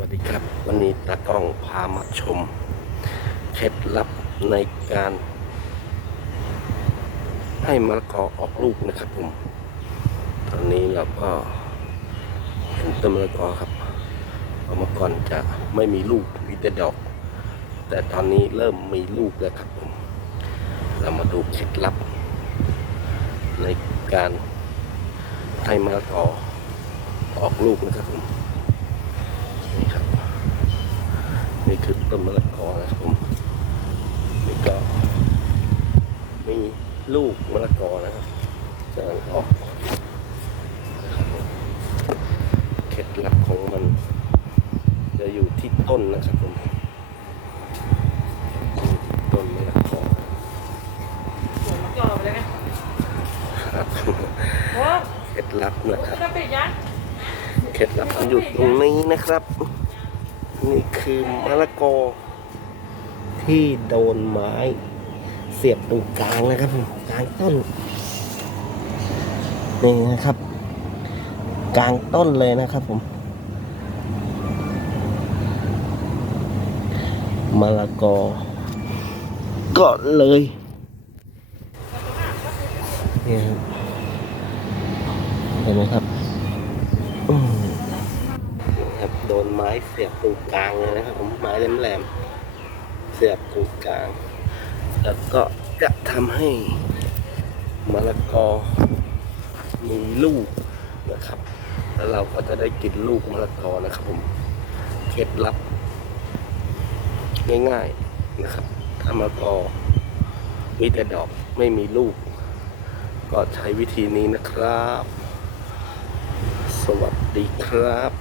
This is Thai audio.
วัสดีครับ วันนี้ตากล้องพามาชม เคล็ดลับในการ ให้มะละกอออกลูกนะครับผม ตอนนี้เราก็เห็นต้นมะละกอครับเอามาก่อนจะไม่มีลูกมีแต่ดอก แต่ตอนนี้เริ่มมีลูกแล้วครับผม เรามาดูเคล็ดลับ ในการให้มะละกอออกลูกนะครับผม นี่ครับ นี่คือต้นมะละกอนะครับผมนี่ก็มีลูกมะละกอนะครับจะออกนะครับผมเคล็ดลับของมัน จะอยู่ที่ต้นนะครับผมอยู่ที่ต้นมะละกอหัวมันกรอบเลยไงครับโอ้เคล็ดลับนะครับ จะปิดยัง เคล็ดลับมันอยู่ตรงนี้นะครับ นี่คือมะละกอ ที่โดนไม้ เสียบตรงกลางนะครับผมกลางต้นนี่นะครับ กลางต้นเลยนะครับผมมะละกอก็เลยนี่ครับเห็นไหมครับอืมนะครับ โดนไม้เสียบตรงกลางเลยนะครับผมไม้แหลมๆเสียบตรงกลาง แล้วก็จะทำให้มะละกอมีลูกนะครับ แล้วเราก็จะได้กินลูกมะละกอนะครับผมเคล็ดลับ ง่ายๆนะครับถ้ามะละกอมีแต่ดอกไม่มีลูก ก็ใช้วิธีนี้นะครับ สวัสดีครับ